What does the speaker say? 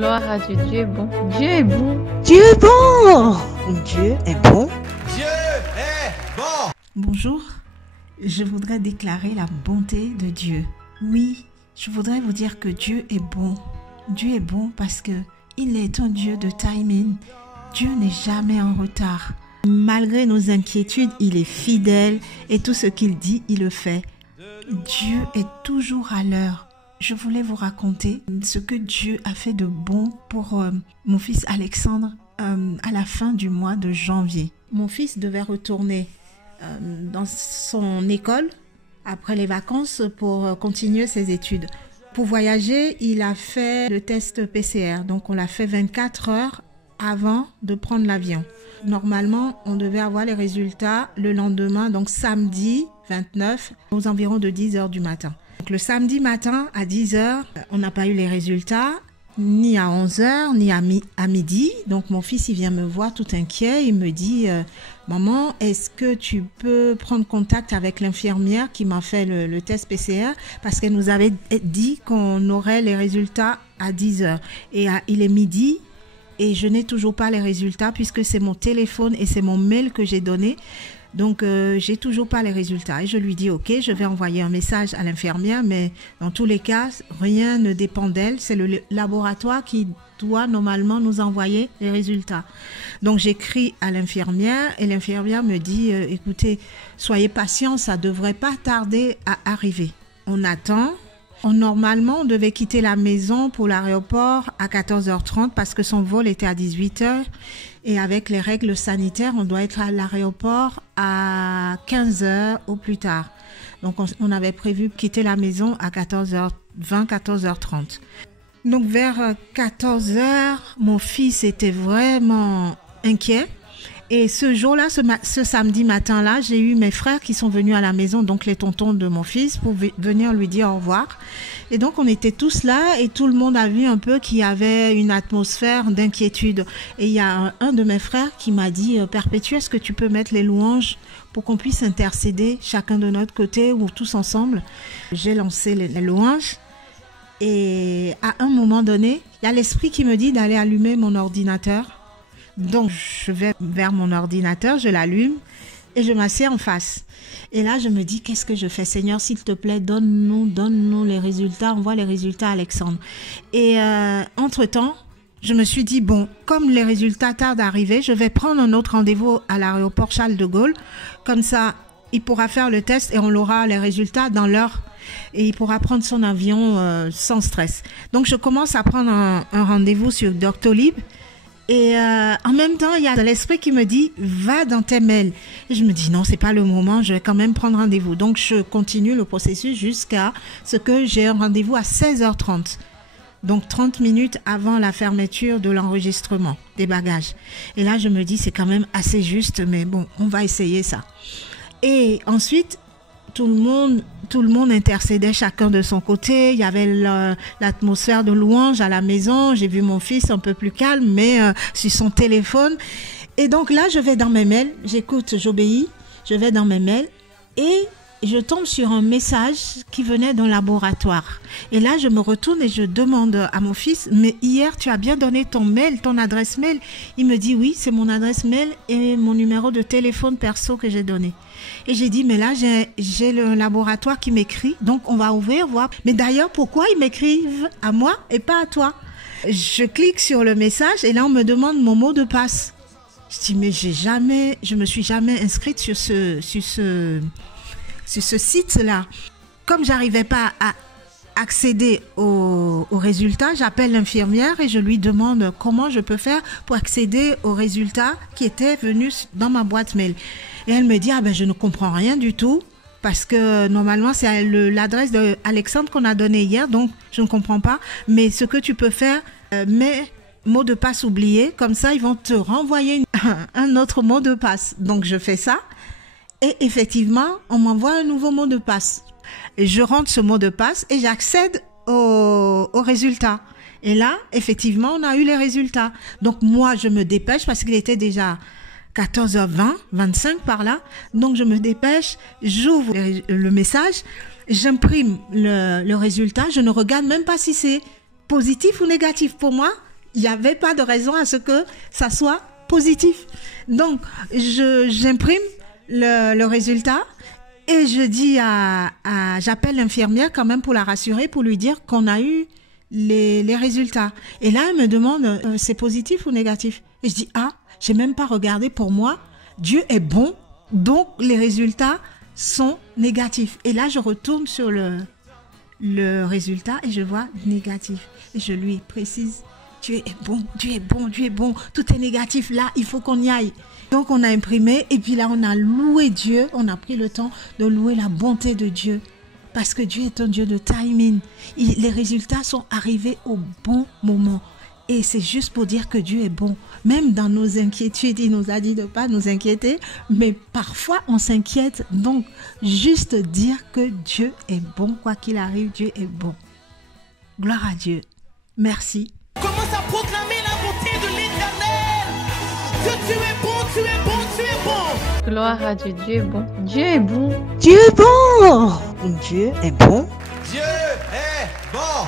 Gloire à Dieu. Dieu est bon. Dieu est bon. Dieu est bon. Dieu est bon. Dieu est bon. Bonjour, je voudrais déclarer la bonté de Dieu. Oui, je voudrais vous dire que Dieu est bon. Dieu est bon parce que il est un Dieu de timing. Dieu n'est jamais en retard. Malgré nos inquiétudes, il est fidèle et tout ce qu'il dit, il le fait. Dieu est toujours à l'heure. Je voulais vous raconter ce que Dieu a fait de bon pour mon fils Alexandre à la fin du mois de janvier. Mon fils devait retourner dans son école après les vacances pour continuer ses études. Pour voyager, il a fait le test PCR, donc on l'a fait 24 heures avant de prendre l'avion. Normalement, on devait avoir les résultats le lendemain, donc samedi 29, aux environs de 10 heures du matin. Donc le samedi matin à 10 heures, on n'a pas eu les résultats, ni à 11 heures, ni à midi. Donc mon fils, il vient me voir tout inquiet, il me dit « Maman, est-ce que tu peux prendre contact avec l'infirmière qui m'a fait le test PCR parce qu'elle nous avait dit qu'on aurait les résultats à 10 heures. Et il est midi. Et je n'ai toujours pas les résultats puisque c'est mon téléphone et c'est mon mail que j'ai donné. Donc, j'ai toujours pas les résultats. Et je lui dis, OK, je vais envoyer un message à l'infirmière, mais dans tous les cas, rien ne dépend d'elle. C'est le laboratoire qui doit normalement nous envoyer les résultats. Donc, j'écris à l'infirmière et l'infirmière me dit, écoutez, soyez patient, ça devrait pas tarder à arriver. On attend. Normalement, on devait quitter la maison pour l'aéroport à 14h30 parce que son vol était à 18h. Et avec les règles sanitaires, on doit être à l'aéroport à 15h au plus tard. Donc, on avait prévu quitter la maison à 14h20, 14h30. Donc, vers 14h, mon fils était vraiment inquiet. Et ce jour-là, ce samedi matin-là, j'ai eu mes frères qui sont venus à la maison, donc les tontons de mon fils, pour venir lui dire au revoir. Et donc, on était tous là et tout le monde a vu un peu qu'il y avait une atmosphère d'inquiétude. Et il y a un de mes frères qui m'a dit « Perpétue, est-ce que tu peux mettre les louanges pour qu'on puisse intercéder chacun de notre côté ou tous ensemble ?» J'ai lancé les louanges. Et à un moment donné, il y a l'esprit qui me dit d'aller allumer mon ordinateur. Donc, je vais vers mon ordinateur, je l'allume et je m'assieds en face. Et là, je me dis, qu'est-ce que je fais? Seigneur, s'il te plaît, donne-nous les résultats, envoie les résultats à Alexandre. Et entre-temps, je me suis dit, bon, comme les résultats tardent à arriver, je vais prendre un autre rendez-vous à l'aéroport Charles de Gaulle. Comme ça, il pourra faire le test et on aura les résultats dans l'heure. Et il pourra prendre son avion sans stress. Donc, je commence à prendre un rendez-vous sur Doctolib. Et en même temps, il y a l'esprit qui me dit, va dans tes mails. Et je me dis, non, c'est pas le moment, je vais quand même prendre rendez-vous. Donc, je continue le processus jusqu'à ce que j'ai un rendez-vous à 16h30. Donc, 30 minutes avant la fermeture de l'enregistrement des bagages. Et là, je me dis, c'est quand même assez juste, mais bon, on va essayer ça. Et ensuite, tout le monde intercédait chacun de son côté. Il y avait l'atmosphère de louange à la maison. J'ai vu mon fils un peu plus calme, mais sur son téléphone. Et donc là, je vais dans mes mails. J'écoute, j'obéis. Je vais dans mes mails et je tombe sur un message qui venait d'un laboratoire. Et là, je me retourne et je demande à mon fils, mais hier, tu as bien donné ton mail, ton adresse mail? Il me dit, oui, c'est mon adresse mail et mon numéro de téléphone perso que j'ai donné. Et j'ai dit, mais là, j'ai le laboratoire qui m'écrit, donc on va ouvrir, voir. Mais d'ailleurs, pourquoi ils m'écrivent à moi et pas à toi? Je clique sur le message et là, on me demande mon mot de passe. Je dis, mais je me suis jamais inscrite sur ce site-là. Comme j'arrivais pas à accéder aux résultats, j'appelle l'infirmière et je lui demande comment je peux faire pour accéder aux résultats qui étaient venus dans ma boîte mail. Et elle me dit, je ne comprends rien du tout parce que normalement c'est l'adresse d'Alexandre qu'on a donnée hier, donc je ne comprends pas. Mais ce que tu peux faire, mets mot de passe oublié, comme ça ils vont te renvoyer un autre mot de passe. Donc je fais ça. Et effectivement, on m'envoie un nouveau mot de passe. Et je rentre ce mot de passe et j'accède aux résultats. Et là, effectivement, on a eu les résultats. Donc moi, je me dépêche parce qu'il était déjà 14h20, 25 par là. Donc je me dépêche, j'ouvre le message, j'imprime le résultat. Je ne regarde même pas si c'est positif ou négatif. Pour moi, Il n'y avait pas de raison à ce que ça soit positif. Donc, j'imprime le résultat et je dis j'appelle l'infirmière quand même pour la rassurer, pour lui dire qu'on a eu les résultats. Et là, elle me demande, c'est positif ou négatif? Et je dis, j'ai même pas regardé. Pour moi, Dieu est bon, donc les résultats sont négatifs. Et là, je retourne sur le résultat et je vois négatif. Et je lui précise, Dieu est bon, Dieu est bon, Dieu est bon. Tout est négatif là, il faut qu'on y aille. Donc on a imprimé et puis là on a loué Dieu. On a pris le temps de louer la bonté de Dieu. Parce que Dieu est un Dieu de timing. Les résultats sont arrivés au bon moment. Et c'est juste pour dire que Dieu est bon. Même dans nos inquiétudes, il nous a dit de ne pas nous inquiéter. Mais parfois on s'inquiète. Donc juste dire que Dieu est bon. Quoi qu'il arrive, Dieu est bon. Gloire à Dieu. Merci. Commence à proclamer la bonté de l'Éternel. Que tu es bon, tu es bon, tu es bon. Gloire à Dieu, Dieu est bon. Dieu est bon. Dieu est bon. Dieu est bon. Dieu est bon.